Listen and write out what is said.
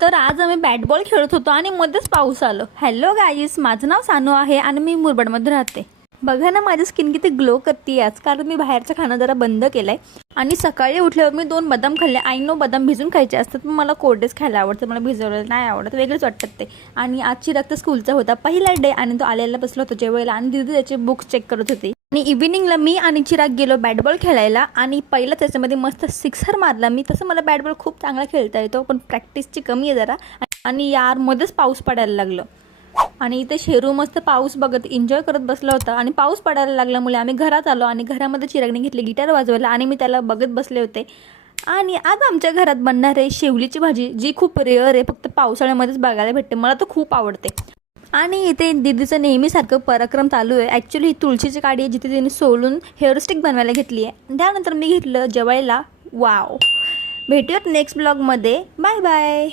तर आज आम्ही बॅट बॉल खेळत होतो आणि मध्येच पाऊस आलो. हॅलो गाईस, माझं नाव सानू आहे आणि मी मुरबाडमध्ये राहते. बघा ना माझी स्किन किती ग्लो करते आज, कारण मी बाहेरचं खाणं जरा बंद केलंय. आणि सकाळी उठल्यावर मी 2 बदाम खाल्ले. आय नो बदाम भिजून खायचे असतात, पण मला कोरडेच खायला आवडतं, मला भिजवलेलं नाही आवडत, वेगळेच वाटतात ते. आणि आजची रक्त स्कूलचा होता पहिला डे आणि तो आलेला बसला होता जेवायला आणि दीदी त्याचे बुक्स चेक करत होती. आणि इव्हिनिंगला मी आणि चिराग गेलो बॅट बॉल खेळायला आणि पहिला त्याच्यामध्ये मस्त सिक्सर मारला मी. तसं मला बॅट बॉल खूप चांगला खेळता येतो, पण प्रॅक्टिसची कमी आहे जरा. आणि यार मध्येच पाऊस पडायला लागलं आणि इथे शेरू मस्त पाऊस बघत एन्जॉय करत बसला होता. आणि पाऊस पडायला लागल्यामुळे आम्ही घरात आलो आणि घरामध्ये चिरागने घेतली गिटार वाजवायला आणि मी त्याला बघत बसले होते. आणि आज आमच्या घरात बनणार आहे शेवलीची भाजी, जी खूप रेअर आहे, फक्त पावसाळ्यामध्येच बघायला भेटते. मला तर खूप आवडते. आणि इथे दीदीचं नेहमीसारखं पराक्रम चालू आहे. ॲक्च्युली ही तुळशीची काडी आहे, जिथे तिने सोलून हेअरस्टिक बनवायला घेतली आहे. त्यानंतर मी घेतलं जेवायला. वाव, भेटूयात नेक्स्ट ब्लॉगमध्ये. Bye bye.